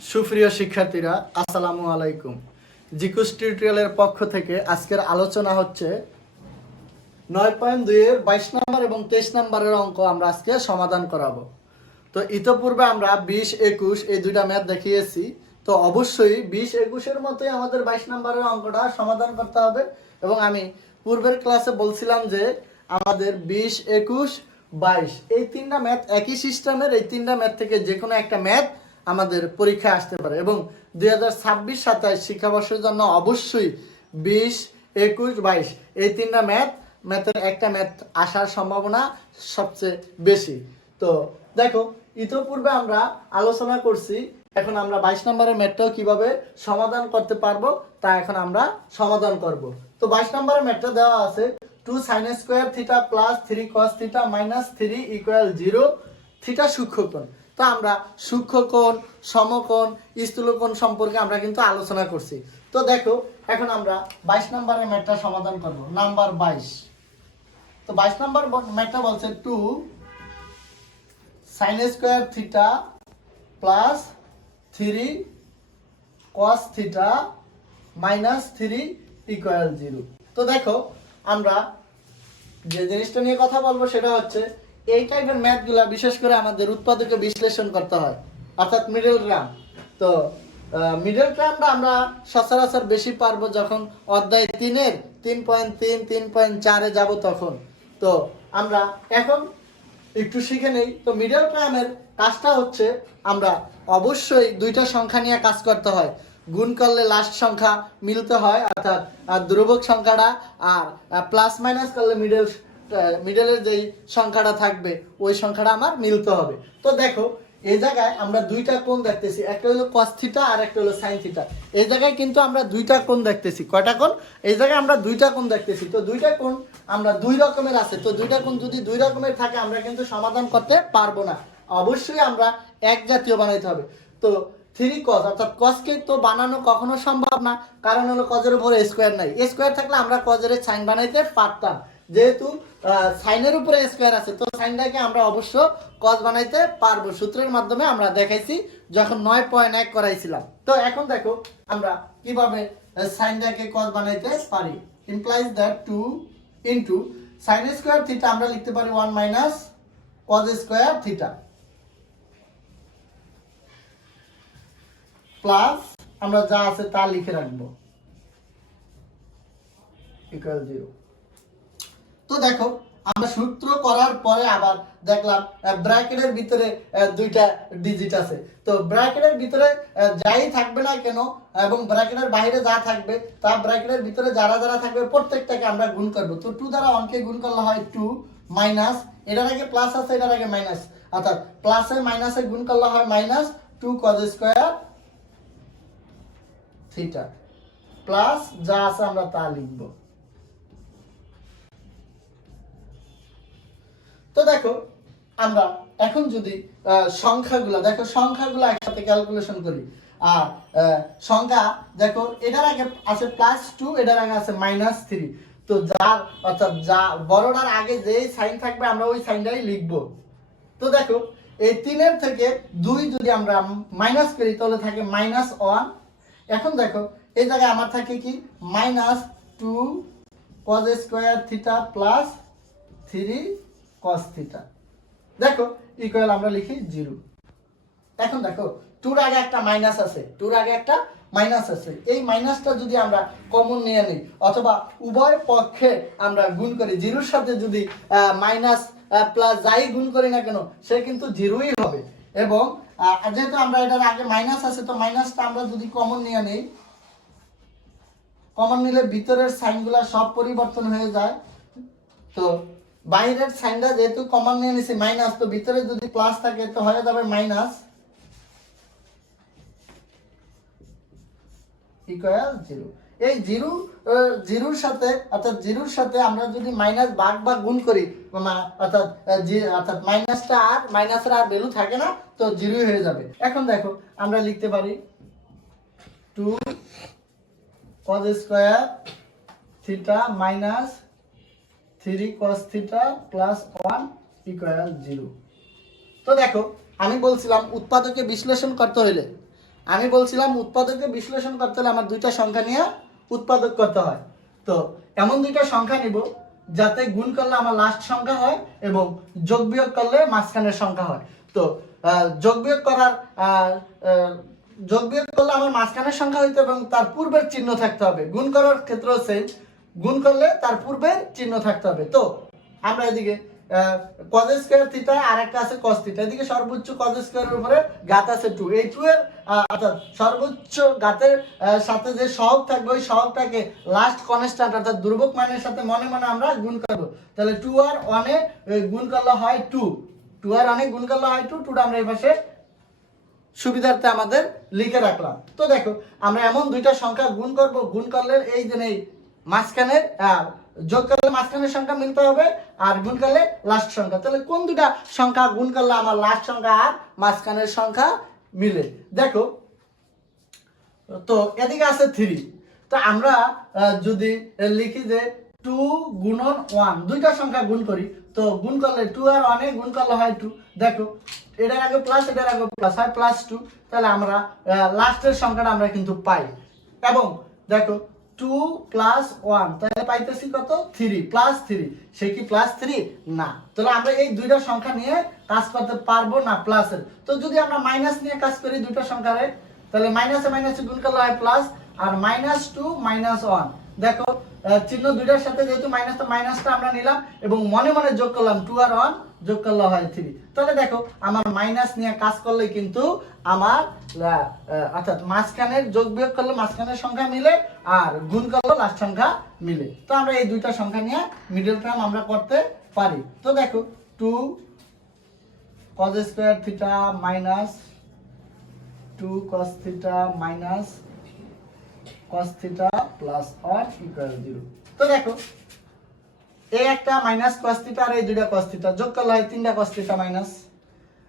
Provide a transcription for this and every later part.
সুপ্রিয় শিক্ষার্থীরা, আসসালামু আলাইকুম। জিকুস টিউটোরিয়ালের পক্ষ থেকে আজকের আলোচনা হচ্ছে 9.2 এর 22 নম্বর এবং 23 নম্বরের অঙ্ক আমরা আজকে সমাধান করাবো। তো ইতোপূর্বে আমরা 20-21 এই দুইটা ম্যাথ দেখিয়েছি। তো অবশ্যই 20-21-এর মতোই আমাদের 22 নম্বরের অঙ্কটা সমাধান করতে হবে। এবং আমি পূর্বের ক্লাসে বলছিলাম যে আমাদের 20-21-22 এই তিনটা ম্যাথ একই সিস্টেমের। এই তিনটা ম্যাথ থেকে যে কোনো একটা ম্যাথ আমাদের পরীক্ষায় আসতে পারে এবং 2026-27 শিক্ষাবর্ষের জন্য অবশ্যই 20-21-22 এই তিনটা ম্যাথের একটা ম্যাথ আসার সম্ভাবনা সবচেয়ে বেশি। তো দেখো, ইতোপূর্বে আমরা আলোচনা করছি, এখন আমরা 22 নম্বরের ম্যাথটাও কিভাবে সমাধান করতে পারবো তা এখন আমরা সমাধান করব। তো 22 নম্বরের ম্যাথটা দেওয়া আছে 2 sin square theta plus 3 cos theta minus 3 equal 0 theta সূক্ষ্মকোণ। তো আমরা সূক্ষ্মকোণ, সমকোণ, স্থূলকোণ সম্পর্কে আমরা কিন্তু আলোচনা করছি। তো দেখো, এখন আমরা 22 নম্বরের ম্যাথটা সমাধান করব। নাম্বার 22। তো 22 নম্বর ম্যাথটা বলছে 2 sin square theta plus 3 cos theta minus 3 equal 0। তো দেখো, আমরা যে জিনিসটা নিয়ে কথা বলবো সেটা হচ্ছে এই টাইপের ম্যাথগুলো বিশেষ করে আমাদের উৎপাদকে বিশ্লেষণ করতে হয়, অর্থাৎ মিডল টার্ম। তো মিডল টার্মটা আমরা সচরাচর বেশি পারবো যখন অধ্যায় 3-এর 3.3 3.4-এ যাব তখন। তো আমরা এখন একটু শিখে নেই। তো মিডল টার্মের কাজটা হচ্ছে আমরা অবশ্যই দুইটা সংখ্যা নিয়ে কাজ করতে হয়। গুণ করলে লাস্ট সংখ্যা মিলতে হয়, অর্থাৎ ধ্রুবক সংখ্যাটা, আর প্লাস মাইনাস করলে মিডলের যেই সংখ্যাটা থাকবে ওই সংখ্যাটা আমার মিলতে হবে। তো দেখো, এই জায়গায় আমরা দুইটা কোণ দেখতেছি, একটা হলো cos থিটা আর একটা হলো sin থিটা। এই জায়গায় কিন্তু আমরা দুইটা কোণ দেখতেছি। কয়টা কোণ? এই জায়গায় আমরা দুইটা কোণ দেখতেছি। তো দুইটা কোণ আমরা দুই রকমের আছে। তো দুইটা কোণ যদি দুই রকমের থাকে আমরা কিন্তু সমাধান করতে পারবো না। অবশ্যই আমরা এক জাতীয় বানাইতে হবে। তো 3 cos, অর্থাৎ cosকে তো বানানো কখনো সম্ভব না, কারণ হলো cos-এর উপরে স্কয়ার নাই। স্কয়ার থাকলে আমরা cos-এর sin বানাইতে পারতাম। যেহেতু সাইনের উপরে স্কয়ার আছে, তো সাইনটাকে আমরা অবশ্য cos বানাইতে পারবো। সূত্রের মাধ্যমে আমরা দেখাইছি যখন 9.1 করাইছিলাম। তো এখন দেখো আমরা কিভাবে সাইনটাকে cos বানাইতে পারি। Implies that 2 into sin square theta আমরা লিখতে পারি 1 minus cos square theta plus আমরা যা আছে তা লিখে রাখবো ইকুয়াল 0। তো দেখো, আমরা সূত্র করার পরে আবার দেখলাম ব্র্যাকেটের ভিতরে দুইটা ডিজিট আছে। তো ব্র্যাকেটের ভিতরে যাই থাকবে না কেন এবং ব্র্যাকেটের বাইরে যা থাকবে তা ব্র্যাকেটের ভিতরে যারা যারা থাকবে প্রত্যেকটাকে আমরা গুণ করব। তো 2 দ্বারা 1 কে গুণ করলে হয় 2 মাইনাস, এটার আগে প্লাস আছে এটার আগে মাইনাস, অর্থাৎ প্লাসে মাইনাসে গুণ করলে হয় minus 2 cos square theta plus যা আছে আমরা তা লিখব। তো দেখো, আমরা এখন যদি সংখ্যাগুলো দেখো, সংখ্যাগুলো একসাথে ক্যালকুলেশন করি। আর সংখ্যা দেখো, এটার আগে আছে +2, এটার আগে আছে -3। তো যার অর্থাৎ যা বড়টার আগে যেই সাইন থাকবে আমরা ওই সাইনটাই লিখব। তো দেখো, এই 3-এর থেকে 2 যদি আমরা মাইনাস করি তাহলে থাকে -1। এখন দেখো, এই জায়গায় আমার থাকে কি -2 cos square theta plus 3 cos theta. দেখো, ইকুয়াল আমরা লিখি 0। এখন দেখো, 2-র আগে একটা মাইনাস আছে, 2-র আগে একটা মাইনাস আছে। এই মাইনাসটা যদি আমরা কমন নিয়ে নিই অথবা উভয় পক্ষে আমরা গুণ করি, 0-র সাথে যদি মাইনাস প্লাস যাই গুণ করি না কেন সে কিন্তু 0ই হবে। এবং যেহেতু আমরা এটার আগে মাইনাস আছে, তো মাইনাসটা আমরা যদি কমন নিয়ে নিই, কমন নিলে ভিতরের সাইনগুলো সব পরিবর্তন হয়ে যায়। তো বাইরের সাইনটা যেহেতু কমন নিয়ে নিছি মাইনাস, তো ভিতরে যদি প্লাস থাকে তো হয়ে যাবে মাইনাস ইকুয়াল 0। এই 0-0-র সাথে, অর্থাৎ 0-র সাথে আমরা যদি মাইনাস ভাগ বা গুণ করি, অর্থাৎ মাইনাসটা আর মাইনাসের আর ভ্যালু থাকে না, তো 0ই হয়ে যাবে। এখন দেখো, আমরা লিখতে পারি 2 cos square theta minus 3 cos theta plus 1 equal 0। তো দেখো, আমি বলছিলাম উৎপাদকে বিশ্লেষণ করতে হলে আমি বলছিলাম উৎপাদককে বিশ্লেষণ করতে হলে আমার দুইটা সংখ্যা নিয়ে উৎপাদক করতে হয়। তো এমন দুইটা সংখ্যা নিব যাতে গুণ করলে আমার লাস্ট সংখ্যা হয় এবং যোগ বিয়োগ করলে মাঝখানের সংখ্যা হয়। তো যোগ বিয়োগ করার যোগ বিয়োগ করলে আমার মাঝখানের সংখ্যা হইতে এবং তার পূর্বের চিহ্ন থাকতে হবে। গুণ করার ক্ষেত্রেও সেম, গুণ করলে তার পূর্বের চিহ্ন থাকতে হবে। তো আমরা এদিকে cos স্কয়ার থিটা আর একটা আছে cos থিটা, এদিকে সর্বোচ্চ cos স্কয়ারের উপরে ঘাত আছে 2, এই 2 এর অর্থাৎ সর্বোচ্চ ঘাতের সাথে যে সহগ থাকবে ওই সহগটাকে লাস্ট কনস্ট্যান্ট অর্থাৎ ধ্রুবক মানের সাথে মনে মনে আমরা গুণ করব। তাহলে 2 আর 1 এ গুণ করলে হয় 2, 2 আর 1 এ গুণ করলে হয় 2, 2টা আমরা এই পাশে সুবিধার্থে আমাদের লিখে রাখলাম। তো দেখো আমরা এমন দুইটা সংখ্যা গুণ করব, গুণ করলে এই যে এই মাঝখানের যোগ করলে মাঝখানের সংখ্যা মিলতে হবে আর গুণ করলে লাস্ট সংখ্যা। তাহলে কোন দুটা সংখ্যা গুণ করলে আমার লাস্ট সংখ্যা আর মাঝখানের সংখ্যা মিলে? দেখো তো এদিকে আছে 3, তো আমরা যদি লিখি যে 2 গুণন 1, দুইটা সংখ্যা গুণ করি, তো গুণ করলে 2 আর 1 এ গুণ করলে হয় 2। দেখো এটার আগে প্লাস এটার আগে প্লাস হয় +2, তাহলে আমরা লাস্টের সংখ্যাটা আমরা কিন্তু পাই। এবং দেখো 2 + 1 তাহলে পাইতেছি কত? 3 +3, সে কি +3 না। তাহলে আমরা এই দুইটা সংখ্যা নিয়ে কাজ করতে পারবো না প্লাসের। তো যদি আমরা মাইনাস নিয়ে কাজ করি দুইটা সংখ্যারে, তাহলে মাইনাসে মাইনাসে গুণ করলে হয় প্লাস, আর -2 -1 দেখো চিহ্ন দুইটার সাথে যেহেতু মাইনাস, তো মাইনাসটা আমরা নিলাম এবং মনে মনে যোগ করলাম 2 আর 1 যোগ করলে হয় 3। তাহলে দেখো আমার মাইনাস নিয়ে কাজ করলে কিন্তু আমার অর্থাৎ মাঝখানের যোগ বিয়োগ করলে মাঝখানের সংখ্যা মিলে আর গুণ করলে লাস্ট সংখ্যা মিলে। তো আমরা এই দুইটা সংখ্যা নিয়ে মিডল টার্ম আমরা করতে পারি। তো দেখো 2 cos square theta minus 2 cos theta minus cos theta plus 1 equal 0। তো দেখো এই একটা মাইনাস cos থিটা আর এই দুইটা cos থিটা যোগ করলে হয় 3টা cos থিটা মাইনাস।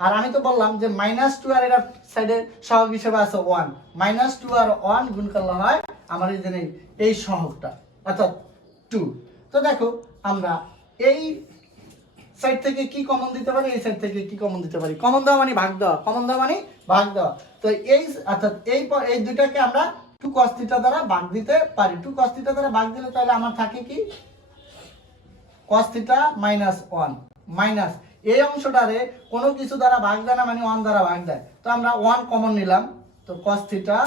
আর আমি তো বললাম যে -2 আর এর সাইডে সহগ হিসেবে আছে 1, -2 আর 1 গুণ করলে হয় আমার এই যে এই সহগটা অর্থাৎ 2। তো দেখো আমরা এই সাইড থেকে কি কমন দিতে পারি, এই সাইড থেকে কি কমন দিতে পারি? কমন দেওয়া মানে ভাগ দেওয়া, কমন দেওয়া মানে ভাগ দেওয়া। তো এই অর্থাৎ এই দুইটাকে আমরা 2 cos থিটা দ্বারা ভাগ দিতে পারি। 2 cos থিটা দ্বারা ভাগ দিলে তাহলে আমার থাকে কি cos থিটা -1 মাইনাস এই অংশটারে কোনো কিছু দ্বারা ভাগ দেয় না মানে 1 দ্বারা ভাগ দেয়। তো আমরা 1 কমন নিলাম, তো cos থিটা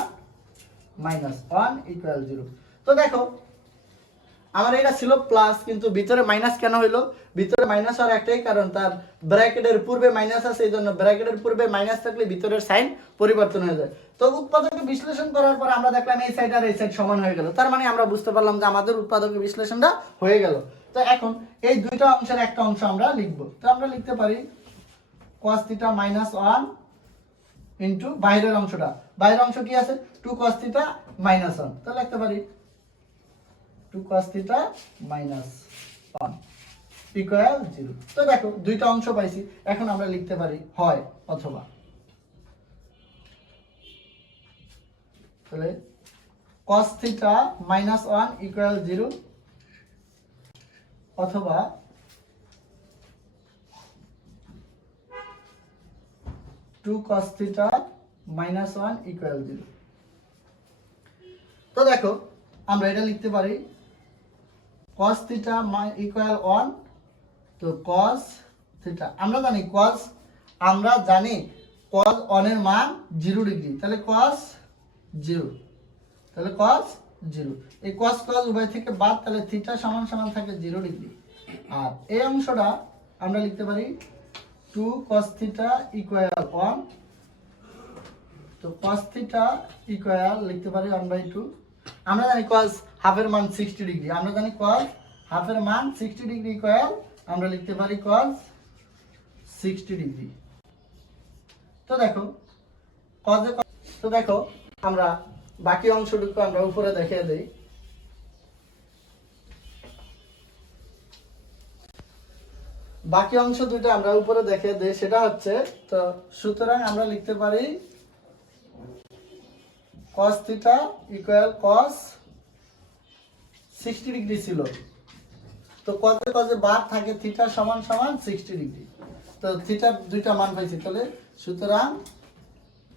-1 ইকুয়াল 0। তো দেখো আমার এটা ছিল প্লাস, কিন্তু ভিতরে মাইনাস কেন হইলো? ভিতরে মাইনাস হওয়ার একটাই কারণ, তার ব্র্যাকেটের পূর্বে মাইনাস আছে, এইজন্য ব্র্যাকেটের পূর্বে মাইনাস থাকলে ভিতরের সাইন পরিবর্তন হয়ে যায়। তো উৎপাদককে বিশ্লেষণ করার পর আমরা দেখলাম এই সাইড আর এই সাইড সমান হয়ে গেল, তার মানে আমরা বুঝতে পারলাম যে আমাদের উৎপাদকের বিশ্লেষণটা হয়ে গেল। তো এখন এই দুইটা অংশের একটা অংশ আমরা লিখব। তো আমরা লিখতে পারি cos থিটা -1 ইনটু বাইরের অংশটা, বাইরের অংশ কি আছে 2 cos থিটা -1, তো লিখতে পারি 2 cos থিটা -1 ইকুয়াল 0। তো দেখো দুইটা অংশ পাইছি, এখন আমরা লিখতে পারি হয় অথবা। তাহলে cos থিটা -1 ইকুয়াল 0 অথবা টু cos থিটা -1 ইকুয়াল 0। তো দেখো আমরা এটা লিখতে পারি cos থিটা ইকুয়াল 1, তো cos থিটা আমরা জানি cos 1 এর মান 0 ডিগ্রি, তাহলে cos 0, তাহলে cos 0 এই cos উভয় থেকে বাদ, তাহলে থিটা সমান সমান থাকে 0 ডিগ্রি। আর এই অংশটা আমরা লিখতে পারি 2 cos থিটা ইকুয়াল 1, তো cos থিটা ইকুয়াল লিখতে পারি 1/2। আমরা জানি cos হাফ এর মান 60 ডিগ্রি, আমরা জানি cos হাফ এর মান 60 ডিগ্রি ইকুয়াল আমরা লিখতে পারি cos 60 ডিগ্রি। তো দেখো তো দেখো আমরা বাকি অংশটুকু আমরা উপরে দেখিয়ে দেই। বাকি অংশ দুটো আমরা উপরে দেখিয়ে দেই, সেটা হচ্ছে, তো সুতরাং আমরা লিখতে পারি cos theta equal cos 60 degree ছিল, তো কজে কজে বাদ থাকে থিটা সমান সমান 60 ডিগ্রি, তো থিটার দুইটা মান পাইছি, তাহলে সুতরাং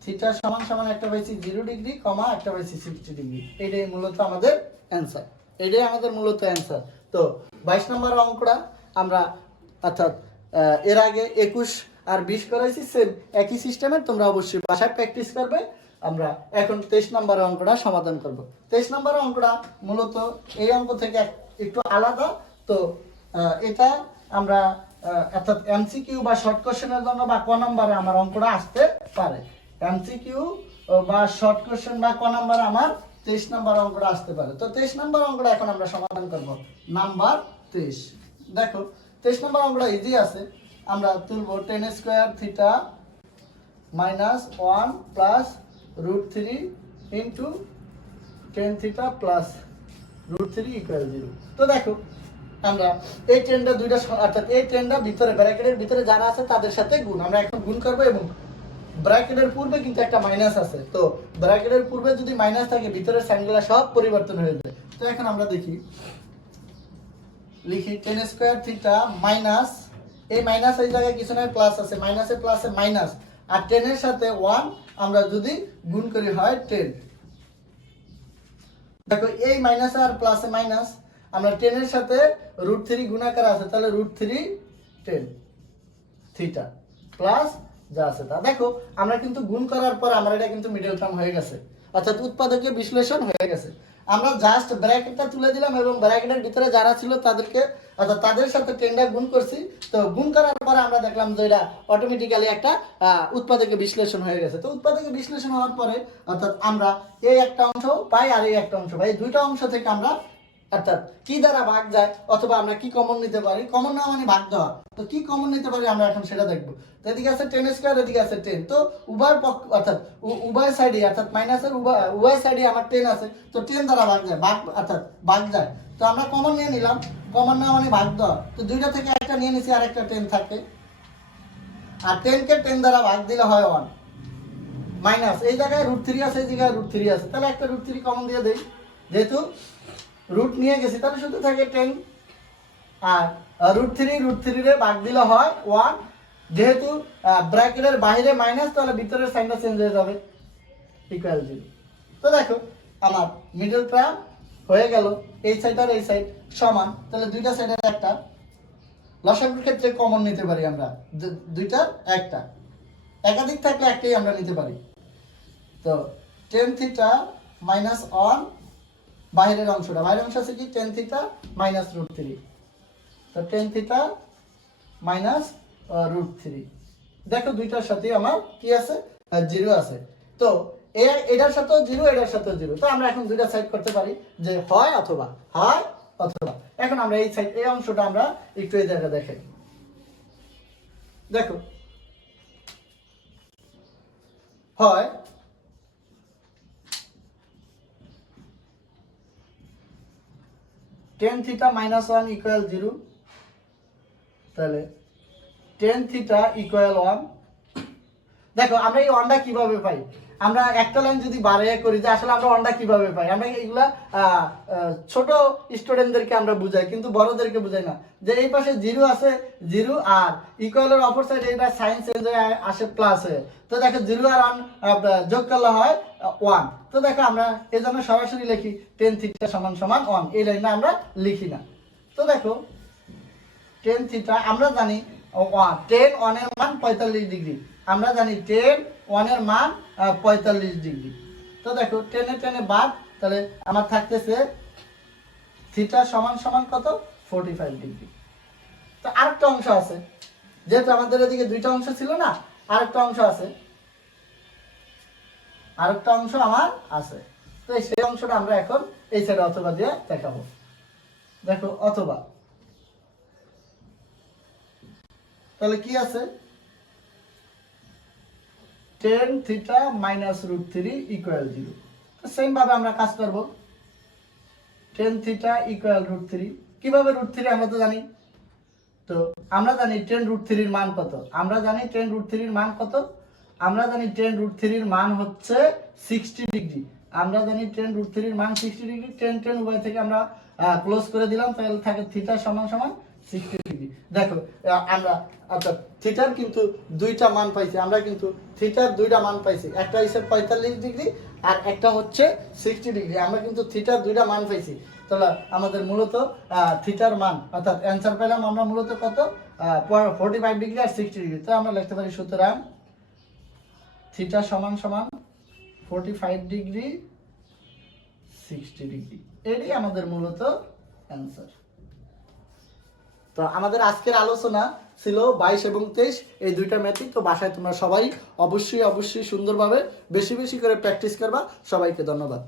থিটা সমান সমান একটা পাইছি 0 ডিগ্রি কমা একটা পাইছি 60 ডিগ্রি। এটাই মূলত আমাদের অ্যান্সার, এটাই আমাদের মূলত অ্যান্সার। তো 22 নম্বর অঙ্কটা আমরা অর্থাৎ এর আগে 21 আর 20 করাইছি, সেম একই সিস্টেমে, তোমরা অবশ্যই বাসায় প্র্যাকটিস করবে। আমরা এখন 23 নম্বর অঙ্কটা সমাধান করব। 23 নম্বর অঙ্কটা মূলত এই অঙ্ক থেকে একটু আলাদা। তো এটা আমরা অর্থাৎ এমসিকিউ বা শর্ট কোশ্চেনের জন্য বা ক নম্বরে আমার অঙ্কটা আসতে পারে। এমসিকিউ বা শর্ট কোশ্চেন বা ক নম্বরে আমার 23 নম্বর অঙ্কটা আসতে পারে। তো 23 নম্বর অঙ্কটা এখন আমরা সমাধান করব। নাম্বার 23, দেখো 23 নম্বর অঙ্কটা ইজি আছে। আমরা তুলব tan square theta minus 1 plus √3 into tan theta plus √3 equal 0। তো দেখো আমরা এই টেনটা দুইটা অর্থাৎ এই টেনটা ভিতরে ব্র্যাকেটের ভিতরে যারা আছে তাদের সাথে গুণ, আমরা এখন গুণ করব। এবং ব্র্যাকেটের পূর্বে কিন্তু একটা মাইনাস আছে, তো ব্র্যাকেটের পূর্বে যদি মাইনাস থাকে ভিতরের সাইনগুলো সব পরিবর্তন হয়ে যায়। তো এখন আমরা লিখি tan স্কয়ার থিটা মাইনাস, এই মাইনাস এই জায়গায় কিছু নয়, প্লাস আছে, মাইনাসে প্লাসে মাইনাস, আর 10 এর সাথে 1 আমরা যদি গুণ করি হয় 10। দেখো এই মাইনাস আর প্লাসে মাইনাস, আমরা 10 এর সাথে √3 গুণাকার আছে, তাহলে √3 10 থিটা প্লাস যা আছে তা। দেখো আমরা কিন্তু গুণ করার পর আমার এটা কিন্তু মিডল টার্ম হয়ে গেছে, অর্থাৎ উৎপাদকের বিশ্লেষণ হয়ে গেছে। আমরা জাস্ট ব্র্যাকেটটা তুলে দিলাম এবং ব্র্যাকেটের ভিতরে যারা ছিল তাদেরকে অর্থাৎ তাদের সাথে 10টা গুণ করছি। তো গুণ করার পরে আমরা দেখলাম যে এটা অটোমেটিক্যালি একটা উৎপাদকের বিশ্লেষণ হয়ে গেছে। তো উৎপাদকের বিশ্লেষণ হওয়ার পরে অর্থাৎ আমরা এই একটা অংশ পাই আর এই একটা অংশ পাই, এই দুইটা অংশ থেকে আমরা অর্থাৎ কি দ্বারা ভাগ যায় অথবা আমরা কি কমন নিতে পারি, কমন না মানে ভাগ দেওয়া, তো কি কমন নিতে পারি আমরা এখন সেটা দেখবো। তো এদিকে আছে tan স্কয়ার, এদিকে আছে 10, তো উভয় পক্ষ অর্থাৎ উভয় সাইডে অর্থাৎ মাইনাসের উভয় সাইডে আমার 10 আছে, তো 10 দ্বারা ভাগ যায়, ভাগ অর্থাৎ ভাগ যায়। তো আমরা কমন নিয়ে নিলাম, কমন না মানে ভাগ দেওয়া, তো দুইটা থেকে একটা নিয়ে নিছি আর একটা 10 থাকে, আর 10 কে 10 দ্বারা ভাগ দিলে হয় 1 মাইনাস এই জায়গায় √3 আছে, এই জায়গায় √3 আছে, তাহলে একটা √3 কমন দিয়ে দেই, যেহেতু রুট নিয়ে গেছি তাহলে শুধু থাকে 10, আর √3 রে ভাগ দিলে হয় 1, যেহেতু ব্র্যাকেটের বাইরে মাইনাস তাহলে ভিতরের সাইনটা চেঞ্জ হয়ে যাবে, ইকুয়াল 0। তো দেখো আমার মিডল টার্ম হয়ে গেল, এই সাইড আর এই সাইড সমান, তাহলে দুইটা সাইডের একটা লসাগুর ক্ষেত্রে কমন নিতে পারি আমরা, দুইটার একটা, একাধিক থাকলে একটাই আমরা নিতে পারি। তো tan থিটা মাইনাস 1 বাইরের অংশটা, বাইরের অংশ আছে কি tan থিটা মাইনাস √3, তো tan থিটা মাইনাস √3। দেখো দুইটার সাথে আমার কি আছে 0 আছে, তো এটার সাথেও 0 এটার সাথেও 0, তো আমরা এখন দুইটা সাইড করতে পারি যে হয় অথবা, হয় অথবা। এখন আমরা এই সাইড এই অংশটা আমরা একটু এই জায়গা দেখাই, দেখো হয় tan থিটা মাইনাস 1 ইকুয়াল 0, তাহলে tan থিটা ইকুয়াল 1। দেখো আমরা এই 1টা কিভাবে পাই, আমরা একটা লাইন যদি বাড়িয়ে করি যে আসলে আমরা 1টা কিভাবে পাই, আমরা এইগুলা ছোট স্টুডেন্টদেরকে আমরা বুঝাই কিন্তু বড়দেরকে বুঝাই না, যে এই পাশে 0 আছে 0 আর ইকুয়ালের অপর সাইডে এটা সাইন চেঞ্জ হয়ে আসে প্লাস হয়ে, তো দেখো 0 আর 1 যোগ করলে হয় 1। তো দেখো আমরা এই জন্য সরাসরি লিখি tan থিটা সমান সমান 1, এই লাইনটা আমরা লিখি না। তো দেখো tan থিটা আমরা জানি tan 1 এর মান 45 ডিগ্রি, আমরা জানি tan 1 এর মান 45 ডিগ্রি। তো দেখো টেনে টেনে বাদ, তাহলে আমার থাকতেছে থিটা সমান সমান কত 45 ডিগ্রি। তো আরেকটা অংশ আছে, যেহেতু আমাদের এদিকে দুইটা অংশ ছিল না, আরেকটা অংশ আছে, আরেকটা অংশ আমার আছে, তো সেই অংশটা আমরা এখন এই সাইডে অথবা দিয়ে দেখাবো। দেখো অথবা, তাহলে কি আছে tan থিটা মাইনাস √3 ইকুয়াল 0। তো সেম ভাবে আমরা কাজ করব, tan থিটা ইকুয়াল √3, কিভাবে √3 আমরা তো জানি, তো আমরা জানি tan √3 এর মান কত, আমরা জানি tan √3 এর মান কত, আমরা জানি tan √3 এর মান হচ্ছে 60 ডিগ্রি, আমরা জানি tan √3 এর মান 60 ডিগ্রি, tan tan উভয় থেকে আমরা ক্লোজ করে দিলাম, তাহলে থাকে থিটা সমান সমান 60 ডিগ্রি। ডিগ্রি। দেখো আমরা আচ্ছা থিটার কিন্তু দুইটা মান পাইছি, আমরা কিন্তু থিটার দুইটা মান পাইছি, একটা হচ্ছে 45 ডিগ্রি আর একটা হচ্ছে 60 ডিগ্রি। আমরা কিন্তু থিটার দুইটা মান পাইছি। তাহলে আমাদের মূলত থিটার মান অর্থাৎ অ্যান্সার পেলাম আমরা মূলত কত 45 ডিগ্রি আর 60 ডিগ্রি। তো আমরা লিখতে পারি সুতরাং থিটা সমান সমান 45 ডিগ্রি 60 ডিগ্রি, এটাই আমাদের মূলত অ্যান্সার। তো আমাদের আজকের আলোচনা ছিল 22 এবং 23 এই দুইটা ম্যাথই। তো বাসায় তোমরা সবাই অবশ্যই সুন্দরভাবে বেশি বেশি করে প্র্যাকটিস করবা। সবাইকে ধন্যবাদ।